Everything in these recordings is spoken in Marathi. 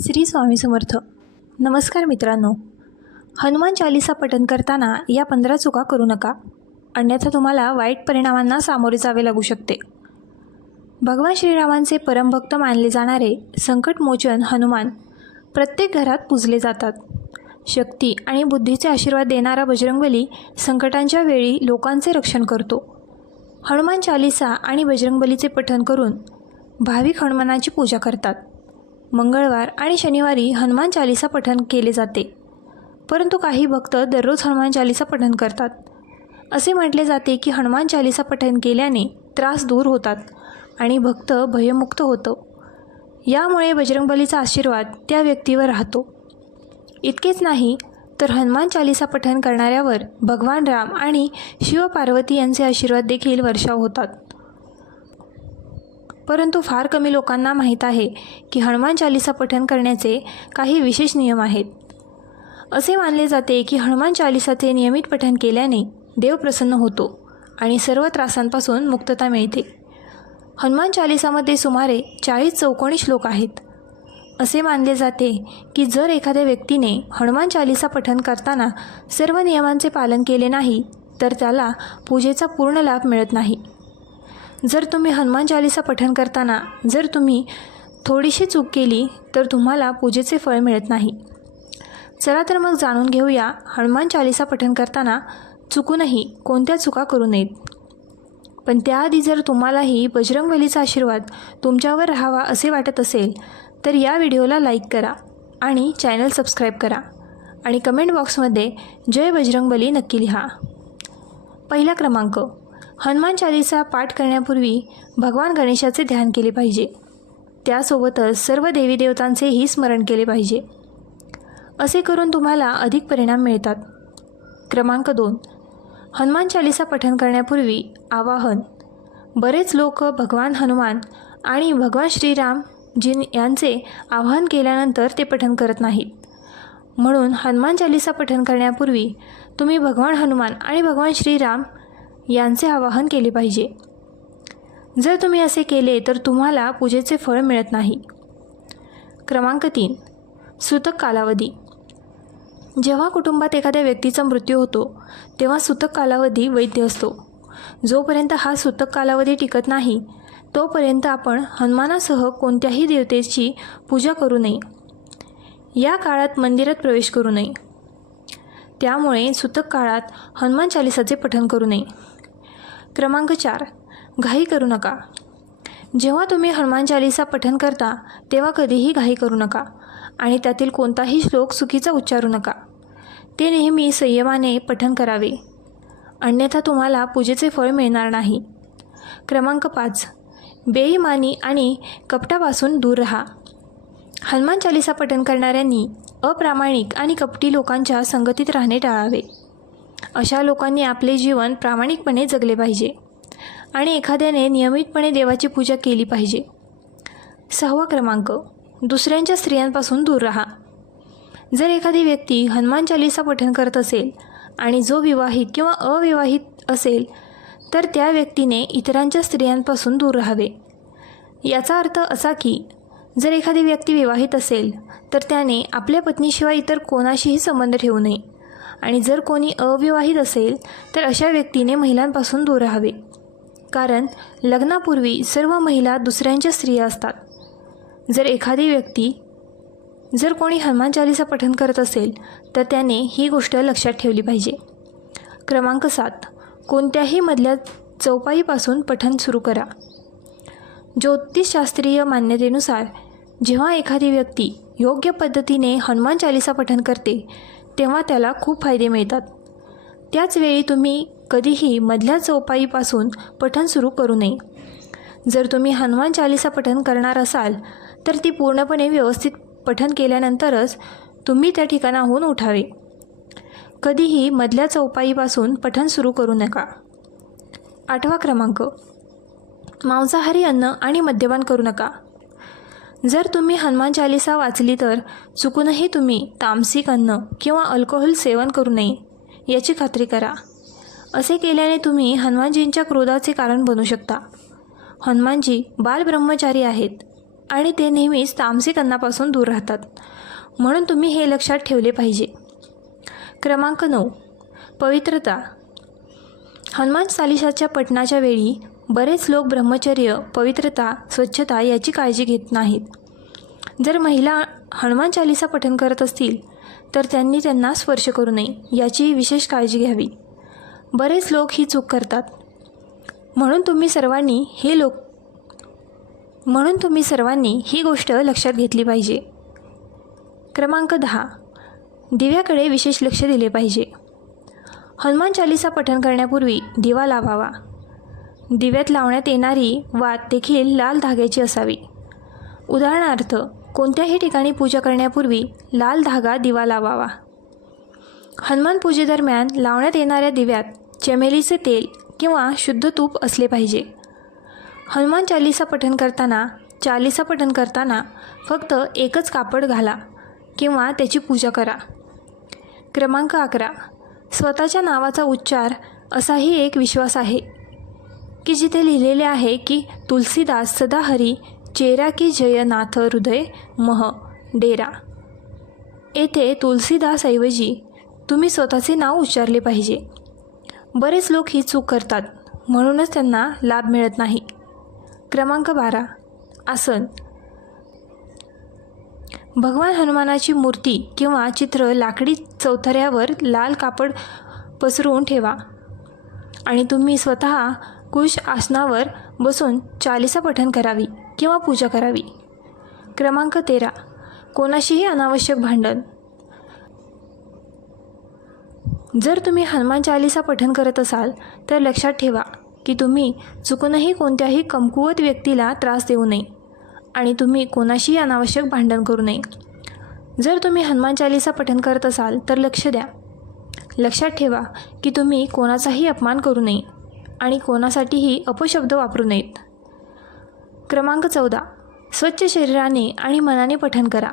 श्री स्वामी समर्थ. नमस्कार मित्रांनो. हनुमान चालिसा पठन करताना या पंधरा चुका करू नका. अन्यथा तुम्हाला वाईट परिणामांना सामोरे जावे लागू शकते. भगवान श्रीरामांचे परमभक्त मानले जाणारे संकटमोचन हनुमान प्रत्येक घरात पूजले जातात. शक्ती आणि बुद्धीचे आशीर्वाद देणारा बजरंगबली संकटांच्या वेळी लोकांचे रक्षण करतो. हनुमान चालिसा आणि बजरंगबलीचे पठन करून भाविक हनुमानाची पूजा करतात. मंगळवार आणि शनिवारी हनुमान चालिसा पठन केले जाते. परंतु काही भक्त दररोज हनुमान चालिसा पठन करतात. असे म्हटले जाते की हनुमान चालिसा पठन केल्याने त्रास दूर होतात आणि भक्त भयमुक्त होतो. यामुळे बजरंगबलीचा आशीर्वाद त्या व्यक्तीवर राहतो. इतकेच नाही तर हनुमान चालिसा पठन करणाऱ्यावर भगवान राम आणि शिवपार्वती यांचे आशीर्वाद देखील वर्षाव होतात. परंतु फार कमी लोकांना माहीत आहे की हनुमान चालिसा पठन करण्याचे काही विशेष नियम आहेत. असे मानले जाते की हनुमान चालिसाचे नियमित पठन केल्याने देव प्रसन्न होतो आणि सर्व त्रासांपासून मुक्तता मिळते. हनुमान चालिसामध्ये सुमारे चाळीस चौकोणी श्लोक आहेत. असे मानले जाते की जर एखाद्या व्यक्तीने हनुमान चालिसा पठन करताना सर्व नियमांचे पालन केले नाही तर त्याला पूजेचा पूर्ण लाभ मिळत नाही. जर तुम्ही हनुमान चालिसा पठन करताना जर तुम्ही थोडीशी चूक केली तर तुम्हाला पूजेचे फळ मिळत नाही. चला तर मग जाणून घेऊया हनुमान चालिसा पठन करताना चुकूनही कोणत्या चुका करू नयेत. पण त्याआधी जर तुम्हालाही बजरंगबलीचा आशीर्वाद तुमच्यावर राहावा असे वाटत असेल तर या व्हिडिओला लाईक करा आणि चॅनल सबस्क्राईब करा आणि कमेंट बॉक्समध्ये जय बजरंगबली नक्की लिहा. पहिला क्रमांक हनुमान चालिसा पाठ करण्यापूर्वी भगवान गणेशाचे ध्यान केले पाहिजे. त्यासोबतच सर्व देवी देवतांचेही स्मरण केले पाहिजे. असे करून तुम्हाला अधिक परिणाम मिळतात. क्रमांक दोन. हनुमान चालिसा पठन करण्यापूर्वी आवाहन. बरेच लोक भगवान हनुमान आणि भगवान श्रीराम जी यांचे आवाहन केल्यानंतर ते पठन करत नाहीत. म्हणून हनुमान चालिसा पठन करण्यापूर्वी तुम्ही भगवान हनुमान आणि भगवान श्रीराम यांचे आवाहन केले पाहिजे. जर तुम्ही असे केले तर तुम्हाला पूजेचे फळ मिळत नाही. क्रमांक तीन. सूतक कालावधी. जेव्हा कुटुंबात एखाद्या व्यक्तीचा मृत्यू होतो तेव्हा सूतक कालावधी वैध असतो. जोपर्यंत हा सूतक कालावधी टिकत नाही तोपर्यंत आपण हनुमानासह कोणत्याही देवतेची पूजा करू नये. या काळात मंदिरात प्रवेश करू नये. त्यामुळे सूतक काळात हनुमान चालिसाचे पठण करू नये. क्रमांक चार. घाई करू नका. जेव्हा तुम्ही हनुमान चालिसा पठन करता तेव्हा कधीही घाई करू नका आणि त्यातील कोणताही श्लोक चुकीचा उच्चारू नका. ते नेहमी संयमाने पठन करावे. अन्यथा तुम्हाला पूजेचे फळ मिळणार नाही. क्रमांक पाच. बेईमानी आणि कपटापासून दूर राहा. हनुमान चालिसा पठन करणाऱ्यांनी अप्रामाणिक आणि कपटी लोकांच्या संगतीत राहणे टाळावे. अशा लोकांनी आपले जीवन प्रामाणिकपणे जगले पाहिजे आणि एखाद्याने नियमितपणे देवाची पूजा केली पाहिजे. सहावा क्रमांक दुसऱ्यांच्या स्त्रियांपासून दूर राहा. जर एखादी व्यक्ती हनुमान चालिसा पठण करत असेल आणि जो विवाहित किंवा अविवाहित असेल तर त्या व्यक्तीने इतरांच्या स्त्रियांपासून दूर राहावे. याचा अर्थ असा की जर एखादी व्यक्ती विवाहित असेल तर त्याने आपल्या पत्नीशिवाय इतर कोणाशीही संबंध ठेवू नये. आणि जर कोणी अविवाहित असेल तर अशा व्यक्तीने महिलांपासून दूर राहावे. कारण लग्नापूर्वी सर्व महिला दुसऱ्यांच्या स्त्रिया असतात. जर एखादी व्यक्ती जर कोणी हनुमान चालिसा पठण करत असेल तर त्याने ही गोष्ट लक्षात ठेवली पाहिजे. क्रमांक सात. कोणत्याही मधल्या चौपाईपासून पठण सुरू करा. ज्योतिषशास्त्रीय मान्यतेनुसार जेव्हा एखादी व्यक्ती योग्य पद्धतीने हनुमान चालिसा पठण करते तेव्हा त्याला खूप फायदे मिळतात. त्याचवेळी तुम्ही कधीही मधल्या चौपाईपासून पठण सुरू करू नये. जर तुम्ही हनुमान चालिसा पठण करणार असाल तर ती पूर्णपणे व्यवस्थित पठण केल्यानंतरच तुम्ही त्या ठिकाणाहून उठावे. कधीही मधल्या चौपाईपासून पठण सुरू करू नका. आठवा क्रमांक. मांसाहारी अन्न आणि मद्यपान करू नका. जर तुम्ही हनुमान चालिसा वाचली तर चुकूनही तुम्ही तामसिक अन्न किंवा अल्कोहोल सेवन करू नये याची खात्री करा. असे केल्याने तुम्ही हनुमानजींच्या क्रोधाचे कारण बनू शकता. हनुमानजी बालब्रह्मचारी आहेत आणि ते नेहमीच तामसिक अन्नापासून दूर राहतात. म्हणून तुम्ही हे लक्षात ठेवले पाहिजे. क्रमांक नऊ. पवित्रता. हनुमान चालिसाच्या पठणाच्या वेळी बरेच लोक ब्रह्मचर्य पवित्रता स्वच्छता याची काळजी घेत नाहीत. जर महिला हनुमान चालिसा पठण करत असतील तर त्यांनी त्यांना स्पर्श करू नये याची विशेष काळजी घ्यावी. बरेच लोक ही चूक करतात. म्हणून तुम्ही सर्वांनी हे लोक म्हणून तुम्ही सर्वांनी ही गोष्ट लक्षात घेतली पाहिजे. क्रमांक दहा. दिव्याकडे विशेष लक्ष दिले पाहिजे. हनुमान चालिसा पठण करण्यापूर्वी दिवा लावावा. दिव्यात लावण्यात येणारी वात देखील लाल धाग्याची असावी. उदाहरणार्थ कोणत्याही ठिकाणी पूजा करण्यापूर्वी लाल धागा दिवा लावावा. हनुमान पूजेदरम्यान लावण्यात येणाऱ्या दिव्यात चमेलीचे तेल किंवा शुद्ध तूप असले पाहिजे. हनुमान चालिसा पठण करताना चालिसा पठण करताना फक्त एकच कापड घाला किंवा त्याची पूजा करा. क्रमांक अकरा. स्वतःच्या नावाचा उच्चार असाही एक विश्वास आहे. की जिथे लिहिलेले आहे की तुलसीदास सदाहरी चेरा की जय नाथ हृदय मह डेरा. येथे तुलसीदासऐवजी तुम्ही स्वतःचे नाव उच्चारले पाहिजे. बरेच लोक ही चूक करतात म्हणूनच त्यांना लाभ मिळत नाही. क्रमांक बारा. आसन. भगवान हनुमानाची मूर्ती किंवा चित्र लाकडी चौथऱ्यावर लाल कापड पसरवून ठेवा आणि तुम्ही स्वतः कुश आसनावर बसून चालिसा पठण करावी किंवा पूजा करावी. क्रमांक तेरा. कोणाशीही अनावश्यक भांडण. जर तुम्ही हनुमान चालिसा पठण करत असाल तर लक्षात ठेवा की तुम्ही चुकूनही कोणत्याही कमकुवत व्यक्तीला त्रास देऊ नये आणि तुम्ही कोणाशीही अनावश्यक भांडण करू नये. जर तुम्ही हनुमान चालिसा पठण करत असाल तर लक्ष द्या. लक्षात ठेवा की तुम्ही कोणाचाही अपमान करू नये. आणि कोणासाठीही अपशब्द वापरू नयेत. क्रमांक चौदा. स्वच्छ शरीराने आणि मनाने पठन करा.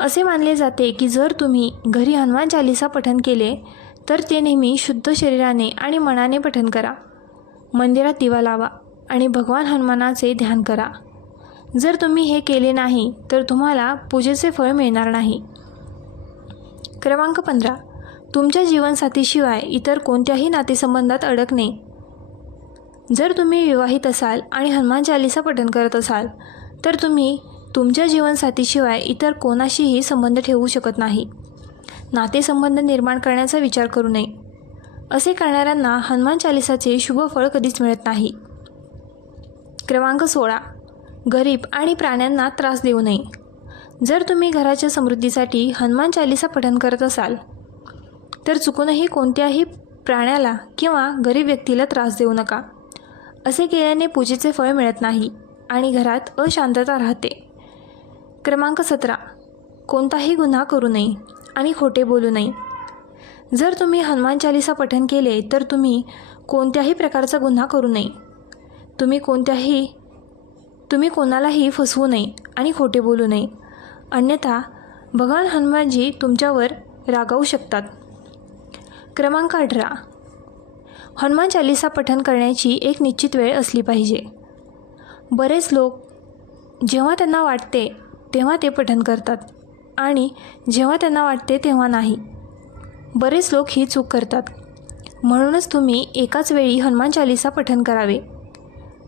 असे मानले जाते की जर तुम्ही घरी हनुमान चालिसा पठन केले तर ते नेहमी शुद्ध शरीराने आणि मनाने पठन करा. मंदिरात दिवा लावा आणि भगवान हनुमानाचे ध्यान करा. जर तुम्ही हे केले नाही तर तुम्हाला पूजेचे फळ मिळणार नाही. क्रमांक पंधरा. तुमच्या जीवनसाथीशिवाय इतर कोणत्याही नातेसंबंधात अडकणे जर तुम्ही विवाहित असाल आणि हनुमान चालिसा पठण करत असाल तर तुम्ही तुमच्या जीवनसाथीशिवाय इतर कोणाशीही संबंध ठेवू शकत नाही. नातेसंबंध निर्माण करण्याचा विचार करू नये. असे करणाऱ्यांना हनुमान चालिसाचे शुभ फळ कधीच मिळत नाही. क्रमांक सोळा. गरीब आणि प्राण्यांना त्रास देऊ नये. जर तुम्ही घराच्या समृद्धीसाठी हनुमान चालिसा पठण करत असाल तर चुकूनही कोणत्याही प्राण्याला किंवा गरीब व्यक्तीला त्रास देऊ नका. असे केल्याने पूजेचे फळ मिळत नाही आणि घरात अशांतता राहते. क्रमांक सतरा. कोणताही गुन्हा करू नये आणि खोटे बोलू नये. जर तुम्ही हनुमान चालिसा पठण केले तर तुम्ही कोणत्याही प्रकारचा गुन्हा करू नये. तुम्ही कोणत्याही तुम्ही कोणालाही फसवू नये आणि खोटे बोलू नये. अन्यथा भगवान हनुमानजी तुमच्यावर रागावू शकतात. क्रमांक अठरा. हनुमान चालिसा पठण करण्याची एक निश्चित वेळ असली पाहिजे. बरेच लोक जेव्हा त्यांना वाटते तेव्हा ते पठण करतात आणि जेव्हा त्यांना वाटते तेव्हा नाही. बरेच लोक ही चूक करतात. म्हणूनच तुम्ही एकाच वेळी हनुमान चालिसा पठण करावे.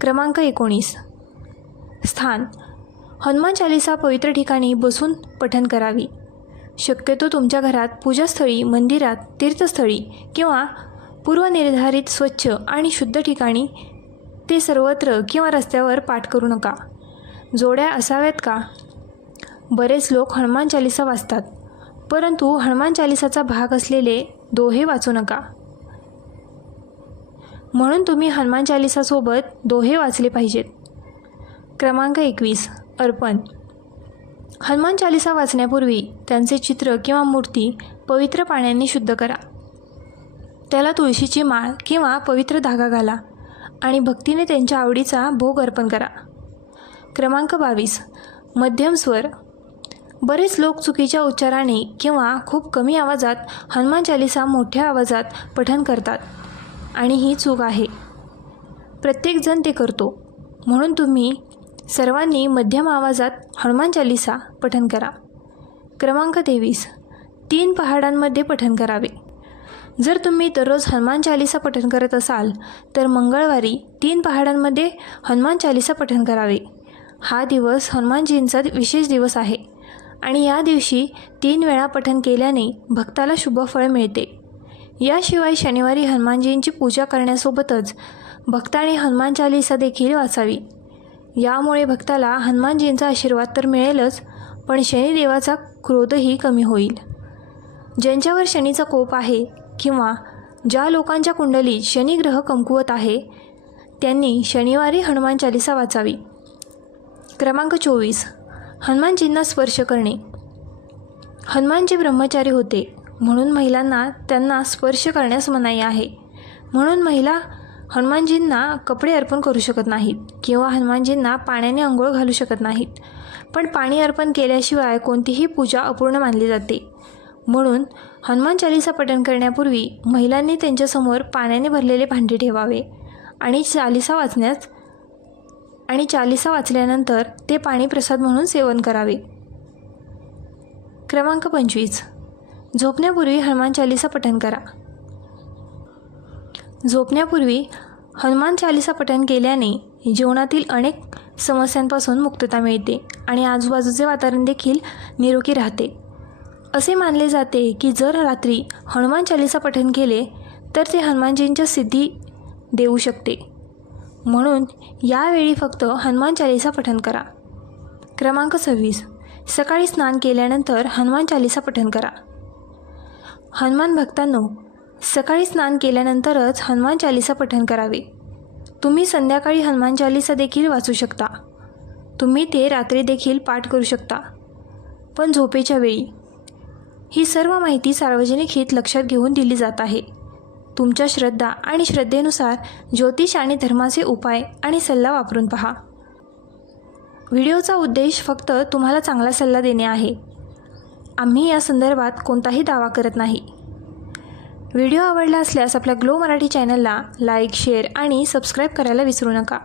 क्रमांक एकोणीस. स्थान. हनुमान चालिसा पवित्र ठिकाणी बसून पठण करावी. शक्यतो तुमच्या घरात पूजास्थळी मंदिरात तीर्थस्थळी किंवा पूर्वनिर्धारित स्वच्छ आणि शुद्ध ठिकाणी ते सर्वत्र किंवा रस्त्यावर पाठ करू नका. जोड्या असाव्यात का? बरेच लोक हनुमान चालिसा वाचतात परंतु हनुमान चालिसाचा भाग असलेले दोहे वाचू नका. म्हणून तुम्ही हनुमान चालिसासोबत दोहे वाचले पाहिजेत. क्रमांक एकवीस अर्पण. हनुमान चालिसा वाचण्यापूर्वी त्यांचे चित्र किंवा मूर्ती पवित्र पाण्याने शुद्ध करा. त्याला तुळशीची माळ किंवा पवित्र धागा घाला आणि भक्तीने त्यांच्या आवडीचा भोग अर्पण करा. क्रमांक बावीस. मध्यम स्वर. बरेच लोक चुकीच्या उच्चाराने किंवा खूप कमी आवाजात हनुमान चालिसा मोठ्या आवाजात पठण करतात आणि ही चूक आहे. प्रत्येकजण ते करतो. म्हणून तुम्ही सर्वांनी मध्यम आवाजात हनुमान चालिसा पठन करा. क्रमांक तेवीस. तीन पहाडांमध्ये पठन करावे. जर तुम्ही दररोज हनुमान चालिसा पठन करत असाल तर मंगळवारी तीन पहाडांमध्ये हनुमान चालिसा पठन करावे. हा दिवस हनुमानजींचा विशेष दिवस आहे आणि या दिवशी तीन वेळा पठन केल्याने भक्ताला शुभ फळ मिळते. याशिवाय शनिवारी हनुमानजींची पूजा करण्यासोबतच भक्ताने हनुमान चालिसा देखील वाचावी. यामुळे भक्ताला हनुमानजींचा आशीर्वाद तर मिळेलच पण शनिदेवाचा क्रोधही कमी होईल. ज्यांच्यावर शनीचा कोप आहे किंवा ज्या लोकांच्या कुंडलीत शनिग्रह कमकुवत आहे त्यांनी शनिवारी हनुमान चालिसा वाचावी. क्रमांक चोवीस. हनुमानजींना स्पर्श करणे. हनुमानजी ब्रह्मचारी होते म्हणून महिलांना त्यांना स्पर्श करण्यास मनाई आहे. म्हणून महिला हनुमानजींना कपडे अर्पण करू शकत नाहीत किंवा हनुमानजींना पाण्याने आंघोळ घालू शकत नाहीत. पण पाणी अर्पण केल्याशिवाय कोणतीही पूजा अपूर्ण मानली जाते. म्हणून हनुमान चालिसा पठण करण्यापूर्वी महिलांनी त्यांच्यासमोर पाण्याने भरलेले भांडे ठेवावे आणि चालिसा वाचण्यास आणि चालिसा वाचल्यानंतर ते पाणी प्रसाद म्हणून सेवन करावे. क्रमांक पंचवीस. झोपण्यापूर्वी हनुमान चालिसा पठण करा. झोपण्यापूर्वी हनुमान चालिसा पठण केल्याने जीवनातील अनेक समस्यांपासून मुक्तता मिळते आणि आजूबाजूचे वातावरण देखील निरोगी राहते. असे मानले जाते की जर रात्री हनुमान चालिसा पठण केले तर ते हनुमानजींच्या सिद्धी देऊ शकते. म्हणून यावेळी फक्त हनुमान चालिसा पठण करा. क्रमांक सव्वीस. सकाळी स्नान केल्यानंतर हनुमान चालिसा पठण करा. हनुमान भक्तांनो सकाळी स्नान केल्यानंतरच हनुमान चालिसा पठण करावे. तुम्ही संध्याकाळी हनुमान चालिसा देखील वाचू शकता. तुम्ही ते रात्री देखील पाठ करू शकता. पण झोपेच्या वेळी ही सर्व माहिती सार्वजनिक हित लक्षात घेऊन दिली जात आहे. तुमच्या श्रद्धा आणि श्रद्धेनुसार ज्योतिष आणि धर्माचे उपाय आणि सल्ला वापरून पहा. व्हिडिओचा उद्देश फक्त तुम्हाला चांगला सल्ला देणे आहे. आम्ही या संदर्भात कोणताही दावा करत नाही. व्हिडिओ आवडला असल्यास आपल्या ग्लो मराठी चॅनलला लाईक शेअर आणि सबस्क्राईब करायला विसरू नका.